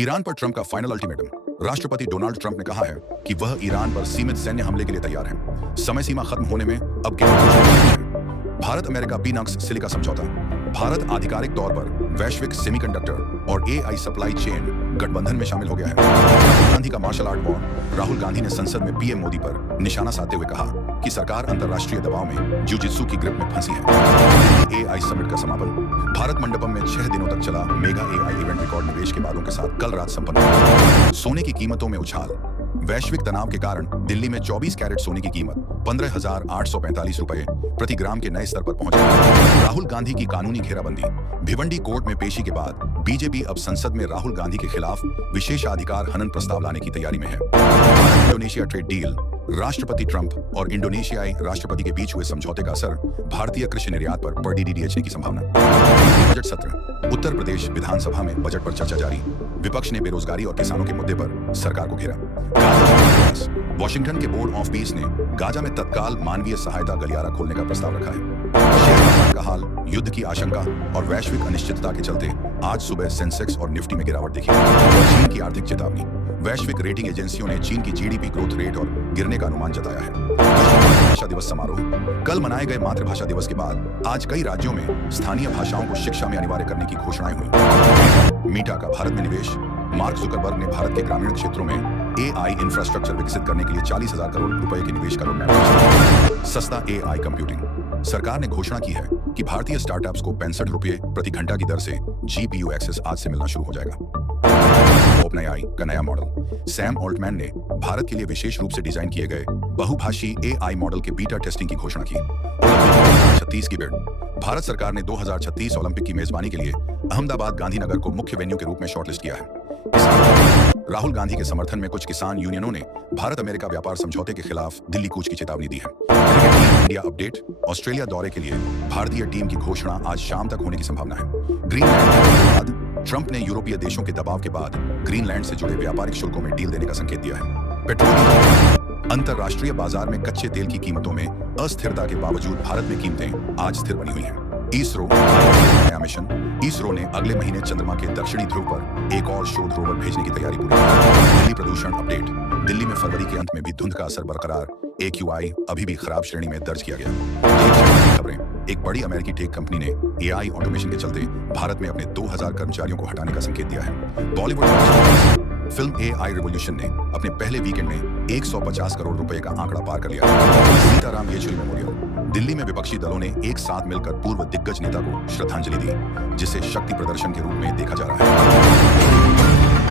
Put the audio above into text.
Iran पर Trump का final ultimatum. राष्ट्रपति डोनाल्ड ट्रंप ने कहा है कि वह ईरान पर सीमित सैन्य हमले के लिए तैयार हैं। समय सीमा खत्म होने में अब केवल कुछ ही शेष है। भारत अमेरिका पीनक्स सिलिका समझौता। भारत आधिकारिक तौर पर वैश्विक सेमीकंडक्टर और एआई सप्लाई चेन गठबंधन में शामिल हो गया है। राहुल गांधी का martial art war. Rahul Gandhi ने संसद में पीएम मोदी पर निशाना साधते हुए कहा कि सरकार अंतर्राष्ट्रीय दबाव में जिu-जित्सु की ग्रिप में फंसी है। एआई समिट का समापन। भारत मंडपम में 6 दिनों तक चला मेगा एआई इवेंट रिकॉर्ड निवेश के वादों के साथ कल रात संपन्न हुआ। सोने की कीमतों में उछाल। वैश्विक तनाव के कारण दिल्ली में 24 कैरेट सोने की कीमत 15,845 रुपए प्रति ग्राम के नए स्तर पर पहुंच गई। राहुल गांधी की कानूनी घेराबंदी। भिवंडी कोर्ट में पेशी के बाद बीजेपी अब संसद में राहुल गांधी के खिलाफ विशेषाधिकार हनन प्रस्ताव लाने की तैयारी में है। Indonesia trade deal. राष्ट्रपति ट्रंप और इंडोनेशियाई राष्ट्रपति के बीच हुए समझौते का असर भारतीय कृषि निर्यात पर पड़ी डीडीएचने की संभावना। बजट सत्र। उत्तर प्रदेश विधानसभा में बजट पर चर्चा जारी। विपक्ष ने बेरोजगारी और किसानों के मुद्दे पर सरकार को घेरा। वॉशिंगटन के बोर्ड ऑफ पीस ने गाजा में तत्काल मानवीय सहायता गलियारा खोलने का प्रस्ताव रखा है। शेयर बाजार का हाल। युद्ध की आशंका और वैश्विक अनिश्चितता के चलते आज सुबह सेंसेक्स और निफ्टी में गिरावट देखी। चीन की आर्थिक चेतावनी। वैश्विक रेटिंग एजेंसियों ने चीन की जीडीपी ग्रोथ रेट और गिरने का अनुमान जताया है। मातृभाषा दिवस समारोह। कल मनाए गए मातृभाषा दिवस के बाद आज कई राज्यों में स्थानीय भाषाओं को शिक्षा में अनिवार्य करने की घोषणाएं हुई। मीटा का भारत में निवेश। मार्क जुकरबर्ग ने भारत के ग्रामीण क्षेत्रों में एआई इंफ्रास्ट्रक्चर विकसित करने के लिए 40,000 करोड़ रुपए के निवेश का रोडमैप। सस्ता एआई कंप्यूटिंग। सरकार ने घोषणा की है कि भारतीय स्टार्टअप्स को 65 रुपये प्रति घंटा की दर से जीपीयू एक्सेस आज से मिलना शुरू हो जाएगा। ओपनएआई का नया मॉडल। सैम ऑल्टमैन ने भारत के लिए विशेष रूप से डिजाइन किए गए बहुभाषी एआई मॉडल के बीटा टेस्टिंग की घोषणा की। ओलंपिक 2036 की बिड। भारत सरकार ने 2036 ओलंपिक की मेजबानी के लिए अहमदाबाद गांधीनगर को मुख्य वेन्यू के रूप में शॉर्टलिस्ट किया है। राहुल गांधी के समर्थन में कुछ किसान यूनियनों ने भारत अमेरिका व्यापार समझौते के खिलाफ दिल्ली कूच की चेतावनी दी है। Cricket team India update. Australia दौरे के लिए भारतीय टीम की घोषणा आज शाम तक होने की संभावना है। ग्रीनलैंड के बाद ट्रंप ने यूरोपीय देशों के दबाव के बाद ग्रीनलैंड से जुड़े व्यापारिक शुल्कों में डील देने का संकेत दिया है। पेट्रोल। अंतरराष्ट्रीय बाजार में कच्चे तेल की कीमतों में अस्थिरता के बावजूद भारत में कीमतें आज स्थिर बनी हुई हैं। इसरो नया मिशन। इसरो ने अगले महीने चंद्रमा के दक्षिणी ध्रुव पर एक और शोध रोवर भेजने की तैयारी पूरी की। दिल्ली प्रदूषण अपडेट। दिल्ली में फरवरी के अंत में भी धुंध का असर बरकरार। AQI अभी भी खराब श्रेणी में दर्ज किया गया। खबरें। एक बड़ी अमेरिकी टेक कंपनी ने एआई ऑटोमेशन के चलते भारत में अपने 2000 कर्मचारियों को हटाने का संकेत दिया है। बॉलीवुड फिल्म एआई रिवॉल्यूशन ने अपने पहले वीकेंड में 150 करोड़ रुपए का आंकड़ा पार कर लिया। सीताराम येचुरी मेमोरियल। दिल्ली में विपक्षी दलों ने एक साथ मिलकर पूर्व दिग्गज नेता को श्रद्धांजलि दी, जिसे शक्ति प्रदर्शन के रूप में देखा जा रहा है।